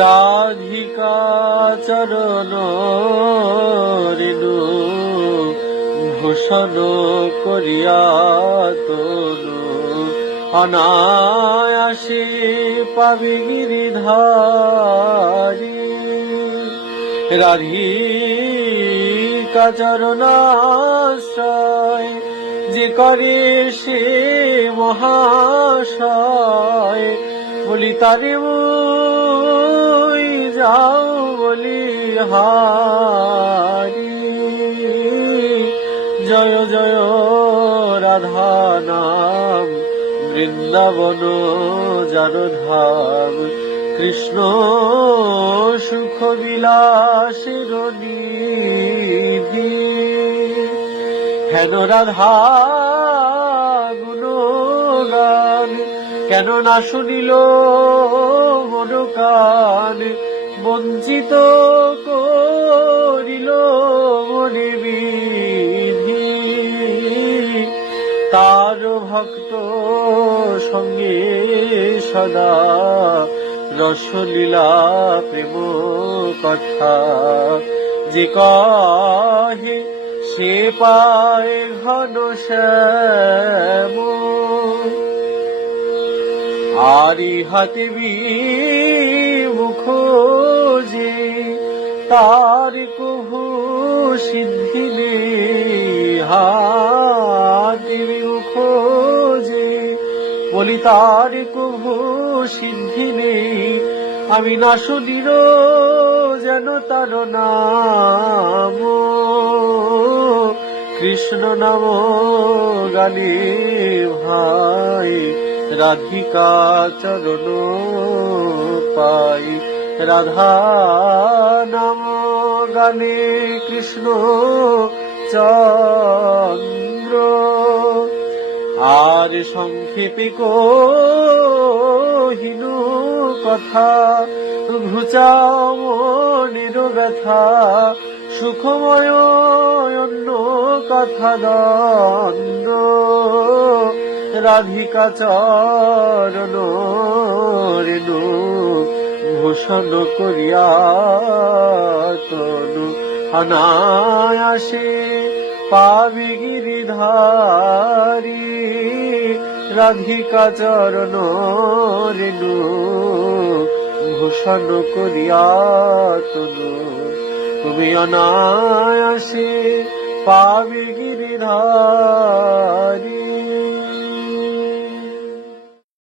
রাধিকা চরণ রেণু ভূষণ করিয়া তনু অনায়াসে পাবি গিরিধারী। রাধিকা চরণাশ্রয় যে করে সে মহাশয়, বলি তারে যাও বলিহারি। জয় জয় রাধা নাম বৃন্দাবন যার ধাম, কৃষ্ণ সুখ বিলাসের নিধি। হেন রাধা গুণগান কেন না শুনিল মন কান, বঞ্চিত করিল মনে বিধি। তার ভক্ত সঙ্গে সদা রসলীলা প্রেম কথা, যে কহে সে পায় ঘন শ্যাম। আরি হাতে মুখ যে তার কভু সিদ্ধি নেই, হাতে মুখ যে বলি তার কভু সিদ্ধি নেই। আমি না শুনিল যেন তার নাম, কৃষ্ণ নাম গানে ভাই রাধিকা চরণ পাই। রাধা নাম গানে কৃষ্ণ চন্দ্র। আর সংক্ষেপে কহিনু কথা, ঘুচাও মনের ব্যথা। সুখময় অন্য কথা দ্বন্দ্ব, রাধিকা চরণ রেণু ভূষণ করিয়া তনু অনায়াসে পাবি গিরিধারী। রাধিকা চরণ রেণু ভূষণ করিয়া তনু, তুমি অনায়াসে পাবি গিরিধারী।